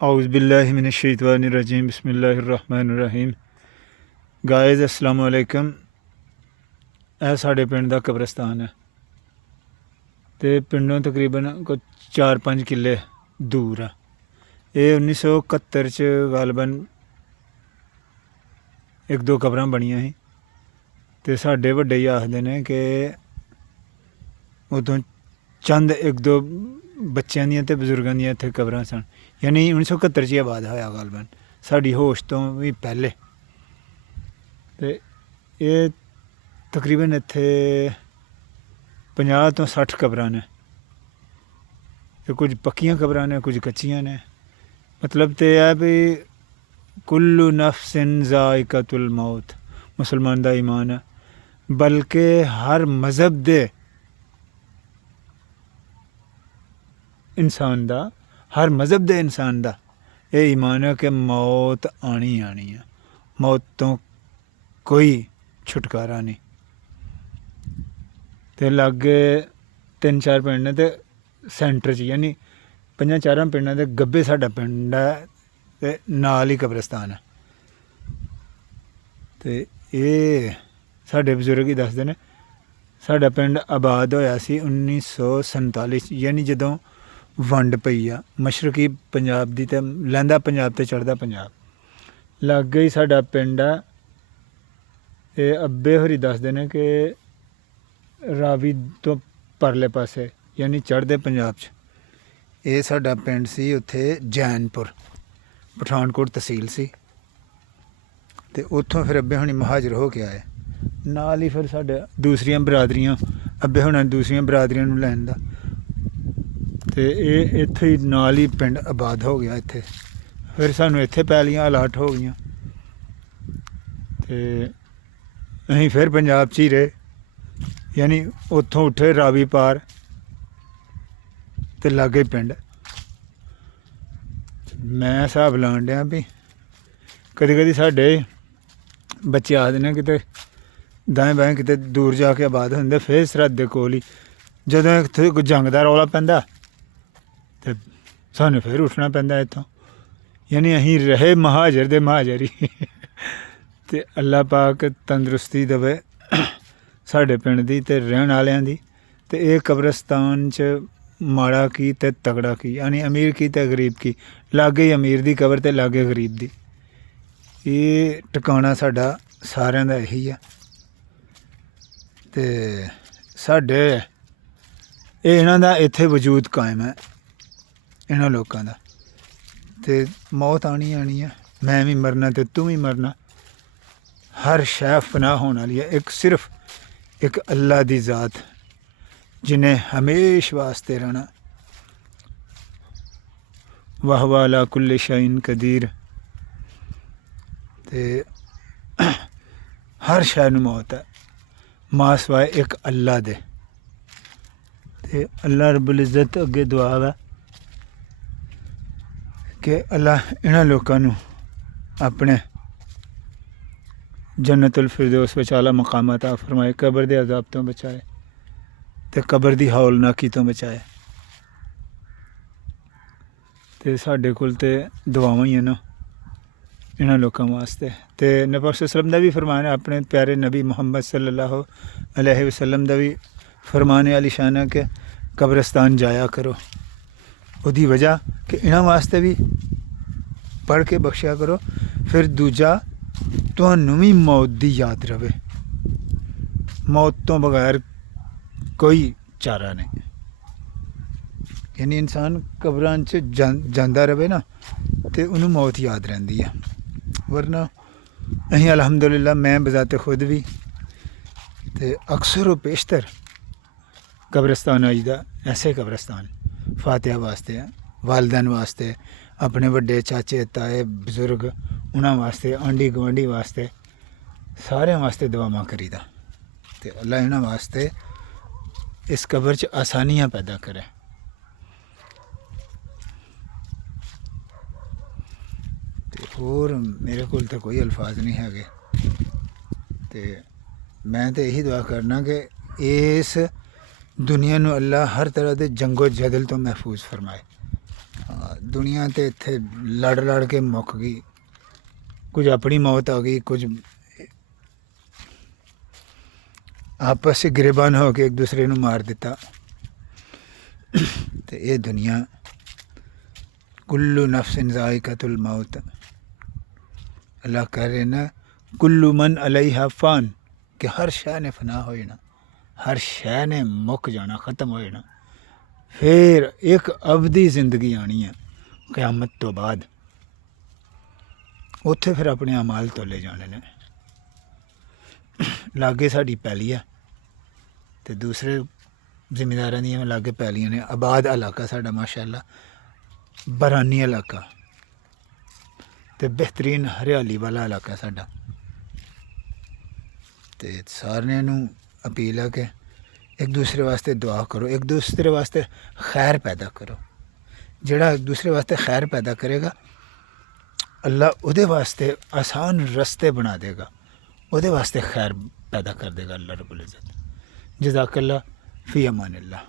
اعوذ باللہ من الشیطان الرجیم بسم اللہ الرحمن الرحیم گائز السلام علیکم। ਇਹ ਸਾਡੇ ਪਿੰਡ ਦਾ ਕਬਰਸਤਾਨ ਹੈ ਅਤੇ ਪਿੰਡੋਂ ਤਕਰੀਬਨ ਕੋਈ 4-5 ਕਿੱਲੇ ਦੂਰ ਆ। ਇਹ 1971 'ਚ ਗਾਲਬਨ ਇੱਕ ਦੋ ਕਬਰਾਂ ਬਣੀਆਂ ਸੀ ਅਤੇ ਸਾਡੇ ਵੱਡੇ ਹੀ ਆਖਦੇ ਨੇ ਕਿ ਉਦੋਂ ਚੰਦ ਇੱਕ ਦੋ ਬੱਚਿਆਂ ਦੀਆਂ ਅਤੇ ਬਜ਼ੁਰਗਾਂ ਦੀਆਂ ਇੱਥੇ ਕਬਰਾਂ ਸਨ। ਯਾਨੀ 1971 'ਚ ਹੀ ਆਬਾਦ ਹੋਇਆ ਗਾਲਬਨ, ਸਾਡੀ ਹੋਸ਼ ਤੋਂ ਵੀ ਪਹਿਲੇ। ਅਤੇ ਇਹ ਤਕਰੀਬਨ ਇੱਥੇ 50 ਤੋਂ 60 ਕਬਰਾਂ ਨੇ ਅਤੇ ਕੁਝ ਪੱਕੀਆਂ ਕਬਰਾਂ ਨੇ, ਕੁਝ ਕੱਚੀਆਂ ਨੇ। ਮਤਲਬ ਤਾਂ ਇਹ ਵੀ ਕੁੱਲੂ ਨਫਸਿਨ ਜ਼ਾਇਕਤੁਲ ਮੌਤ ਮੁਸਲਮਾਨ ਦਾ ਈਮਾਨ ਹੈ, ਬਲਕਿ ਹਰ ਮਜ਼ਹਬ ਦੇ ਇਨਸਾਨ ਦਾ, ਹਰ ਮਜ਼ਹਬ ਦੇ ਇਨਸਾਨ ਦਾ ਇਹ ਈਮਾਨ ਹੈ ਕਿ ਮੌਤ ਆਣੀ ਆਣੀ ਹੈ, ਮੌਤ ਤੋਂ ਕੋਈ ਛੁਟਕਾਰਾ ਨਹੀਂ। ਅਤੇ ਲਾਗੇ 3-4 ਪਿੰਡ ਨੇ ਅਤੇ ਸੈਂਟਰ 'ਚ ਯਾਨੀ 5-4 ਪਿੰਡਾਂ ਦੇ ਗੱਬੇ ਸਾਡਾ ਪਿੰਡ ਹੈ ਅਤੇ ਨਾਲ ਹੀ ਕਬਰਸਤਾਨ ਹੈ। ਅਤੇ ਇਹ ਸਾਡੇ ਬਜ਼ੁਰਗ ਹੀ ਦੱਸਦੇ ਨੇ, ਸਾਡਾ ਪਿੰਡ ਆਬਾਦ ਹੋਇਆ ਸੀ 1947 'ਚ, ਯਾਨੀ ਜਦੋਂ ਵੰਡ ਪਈ ਆ ਮਸ਼ਰਕੀ ਪੰਜਾਬ ਦੀ ਅਤੇ ਲਹਿੰਦਾ ਪੰਜਾਬ ਅਤੇ ਚੜ੍ਹਦਾ ਪੰਜਾਬ। ਲਾਗੇ ਹੀ ਸਾਡਾ ਪਿੰਡ ਆ। ਇਹ ਅੱਬੇ ਹੋਰੀ ਦੱਸਦੇ ਨੇ ਕਿ ਰਾਵੀ ਤੋਂ ਪਰਲੇ ਪਾਸੇ ਯਾਨੀ ਚੜ੍ਹਦੇ ਪੰਜਾਬ 'ਚ ਇਹ ਸਾਡਾ ਪਿੰਡ ਸੀ। ਉੱਥੇ ਜੈਨਪੁਰ ਪਠਾਨਕੋਟ ਤਹਿਸੀਲ ਸੀ ਅਤੇ ਉੱਥੋਂ ਫਿਰ ਅੱਬੇ ਹੋਣੀ ਮਹਾਜਰ ਹੋ ਕੇ ਆਏ। ਨਾਲ ਹੀ ਫਿਰ ਸਾਡੇ ਦੂਸਰੀਆਂ ਬਰਾਦਰੀਆਂ, ਅੱਬੇ ਹੋਣਾ ਦੂਸਰੀਆਂ ਬਰਾਦਰੀਆਂ ਨੂੰ ਲੈਣ ਦਾ, ਅਤੇ ਇਹ ਇੱਥੇ ਹੀ ਨਾਲ ਹੀ ਪਿੰਡ ਆਬਾਦ ਹੋ ਗਿਆ। ਇੱਥੇ ਫਿਰ ਸਾਨੂੰ ਇੱਥੇ ਪੈਲੀਆਂ ਅਲਾਟ ਹੋ ਗਈਆਂ ਅਤੇ ਅਸੀਂ ਫਿਰ ਪੰਜਾਬ 'ਚ ਹੀ ਰਹੇ। ਯਾਨੀ ਉੱਥੋਂ ਉੱਠੇ ਰਾਵੀ ਪਾਰ ਅਤੇ ਲਾਗੇ ਪਿੰਡ। ਮੈਂ ਹਿਸਾਬ ਲਾਉਣ ਡਿਆ ਵੀ ਕਦੀ ਕਦੀ ਸਾਡੇ ਬੱਚੇ ਆਖਦੇ ਨੇ ਕਿਤੇ ਦਾਏਂ ਬਾਏਂ ਕਿਤੇ ਦੂਰ ਜਾ ਕੇ ਆਬਾਦ ਹੁੰਦੇ, ਫਿਰ ਸਰਹੱਦ ਦੇ ਕੋਲ ਹੀ ਜਦੋਂ ਇੱਥੇ ਕੋਈ ਜੰਗ ਦਾ ਰੌਲਾ ਪੈਂਦਾ ਅਤੇ ਸਾਨੂੰ ਫਿਰ ਉੱਠਣਾ ਪੈਂਦਾ ਇੱਥੋਂ। ਯਾਨੀ ਅਸੀਂ ਰਹੇ ਮਹਾਜਰ ਦੇ ਮਹਾਜਰ ਹੀ। ਅਤੇ ਅੱਲਾ ਪਾਕ ਤੰਦਰੁਸਤੀ ਦੇਵੇ ਸਾਡੇ ਪਿੰਡ ਦੀ ਅਤੇ ਰਹਿਣ ਵਾਲਿਆਂ ਦੀ। ਅਤੇ ਇਹ ਕਬਰਸਤਾਨ 'ਚ ਮਾੜਾ ਕੀ ਅਤੇ ਤਗੜਾ ਕੀ, ਯਾਨੀ ਅਮੀਰ ਕੀ ਅਤੇ ਗਰੀਬ ਕੀ, ਲਾਗੇ ਹੀ ਅਮੀਰ ਦੀ ਕਬਰ ਅਤੇ ਲਾਗੇ ਗਰੀਬ ਦੀ। ਇਹ ਟਿਕਾਣਾ ਸਾਡਾ ਸਾਰਿਆਂ ਦਾ ਇਹੀ ਆ। ਅਤੇ ਸਾਡੇ ਇਹ ਇਹਨਾਂ ਦਾ ਇੱਥੇ ਵਜੂਦ ਕਾਇਮ ਹੈ, ਇਹਨਾਂ ਲੋਕਾਂ ਦਾ। ਅਤੇ ਮੌਤ ਆਉਣੀ ਆਉਣੀ ਹੈ, ਮੈਂ ਵੀ ਮਰਨਾ ਅਤੇ ਤੂੰ ਵੀ ਮਰਨਾ। ਹਰ ਸ਼ੈ ਫਨਾ ਹੋਣ ਵਾਲੀ ਹੈ, ਇੱਕ ਸਿਰਫ ਇੱਕ ਅੱਲਾ ਦੀ ਜ਼ਾਤ ਜਿਹਨੇ ਹਮੇਸ਼ਾ ਵਾਸਤੇ ਰਹਿਣਾ। ਵਾਹ ਵਾਹ ਅਲਾ ਕੁੱਲ ਸ਼ੈਇਨ ਕਦੀਰ। ਅਤੇ ਹਰ ਸ਼ੈ ਨੂੰ ਮੌਤ ਹੈ ਮਾਂ ਸਿਵਾਏ ਇੱਕ ਅੱਲਾ ਦੇ। ਅਤੇ ਅੱਲਾ ਰੱਬੁਲ ਇੱਜ਼ਤ ਅੱਗੇ ਦੁਆ ਵਾ ਕਿ ਅੱਲਾ ਇਹਨਾਂ ਲੋਕਾਂ ਨੂੰ ਆਪਣੇ ਜੰਨਤੁਲ ਫਿਰਦੌਸ ਵਿੱਚ ਆਲਾ ਮਕਾਮ ਅਤਾ ਫਰਮਾਏ, ਕਬਰ ਦੇ ਅਜ਼ਾਬ ਤੋਂ ਬਚਾਏ ਅਤੇ ਕਬਰ ਦੀ ਹੌਲਨਾਕੀ ਤੋਂ ਬਚਾਏ। ਅਤੇ ਸਾਡੇ ਕੋਲ ਤਾਂ ਦੁਆਵਾਂ ਹੀ ਨਾ ਇਹਨਾਂ ਲੋਕਾਂ ਵਾਸਤੇ। ਅਤੇ ਨਬੀ ਪਾਕ ਸੱਲੱਲਾਹੁ ਅਲੈਹਿ ਵਸੱਲਮ ਦਾ ਵੀ ਫਰਮਾਨ ਹੈ, ਆਪਣੇ ਪਿਆਰੇ ਨਬੀ ਮੁਹੰਮਦ ਸੱਲੱਲਾਹੁ ਅਲੈਹਿ ਵਸੱਲਮ ਦਾ ਵੀ ਫਰਮਾਨ ਆਲੀ ਸ਼ਾਨ ਹੈ ਕਿ ਕਬਰਸਤਾਨ ਜਾਇਆ ਕਰੋ। ਉਹਦੀ ਵਜ੍ਹਾ ਕਿ ਇਹਨਾਂ ਵਾਸਤੇ ਵੀ ਪੜ੍ਹ ਕੇ ਬਖਸ਼ਿਆ ਕਰੋ। ਫਿਰ ਦੂਜਾ ਤੁਹਾਨੂੰ ਵੀ ਮੌਤ ਦੀ ਯਾਦ ਰਵੇ, ਮੌਤ ਤੋਂ ਬਗੈਰ ਕੋਈ ਚਾਰਾ ਨਹੀਂ। ਯਾਨੀ ਇਨਸਾਨ ਕਬਰਾਂ 'ਚ ਜਾਂਦਾ ਰਹੇ ਨਾ ਅਤੇ ਉਹਨੂੰ ਮੌਤ ਯਾਦ ਰਹਿੰਦੀ ਹੈ। ਵਰਨਾ ਅਸੀਂ ਅਲਹਮਦੁਲਿਲਾ ਮੈਂ ਬਜ਼ਾਤੇ ਖੁਦ ਵੀ ਅਤੇ ਅਕਸਰ و بیشتر ਕਬਰਸਤਾਨ ਆਈਦਾ। ਐਸੇ ਕਬਰਸਤਾਨ ਫਾਤਿਹਾ ਵਾਸਤੇ, ਵਾਲਦੈਨ ਵਾਸਤੇ, ਆਪਣੇ ਵੱਡੇ ਚਾਚੇ ਤਾਏ ਬਜ਼ੁਰਗ ਉਹਨਾਂ ਵਾਸਤੇ, ਆਂਢੀ ਗੁਆਂਢੀ ਵਾਸਤੇ, ਸਾਰਿਆਂ ਵਾਸਤੇ ਦੁਆਵਾਂ ਕਰੀਦਾ। ਅਤੇ ਅੱਲਾ ਇਹਨਾਂ ਵਾਸਤੇ ਇਸ ਕਬਰ 'ਚ ਆਸਾਨੀਆਂ ਪੈਦਾ ਕਰੇ। ਅਤੇ ਹੋਰ ਮੇਰੇ ਕੋਲ ਤਾਂ ਕੋਈ ਅਲਫਾਜ਼ ਨਹੀਂ ਹੈਗੇ। ਅਤੇ ਮੈਂ ਤਾਂ ਇਹੀ ਦੁਆ ਕਰਨਾ ਕਿ ਇਸ ਦੁਨੀਆ ਨੂੰ ਅੱਲਾ ਹਰ ਤਰ੍ਹਾਂ ਦੇ ਜੰਗੋ ਜਦਲ ਤੋਂ ਮਹਿਫੂਜ਼ ਫਰਮਾਏ। دنیا تے اتھے لڑ لڑ کے مک گئی، کچھ اپنی موت آ گئی، کچھ آپس سے گریبان ہو کے ایک دوسرے نو مار دیتا۔ تے یہ دنیا کلو نفس ذائقۃ الموت، اللہ کہہ رہے نا کلو من علیہا فان، کہ ہر شے نے فنا ہو جانا، ہر شے نے مک جانا، ختم ہو جانا، پھر ایک ابدی زندگی آنی ہے قیامت تو بعد، اتھے پھر اپنے اعمال تولے جانے نے۔ لاگے ساڈی پیلی ہے تے دوسرے ذمہ داراں دیاں لاگے پیلیاں نے، آباد علاقہ ساڈا ماشاءاللہ، برانی علاقہ تے بہترین ہریالی والا علاقہ ساڈا۔ تے سارے نو اپیل ہے کہ ایک دوسرے واسطے دعا کرو، ایک دوسرے واسطے خیر پیدا کرو، جڑا ایک دوسرے واسطے خیر پیدا کرے گا اللہ او دے واسطے آسان رستے بنا دے گا، او دے واسطے خیر پیدا کر دے گا اللہ رب العزت۔ جزاک اللہ، فی امان اللہ۔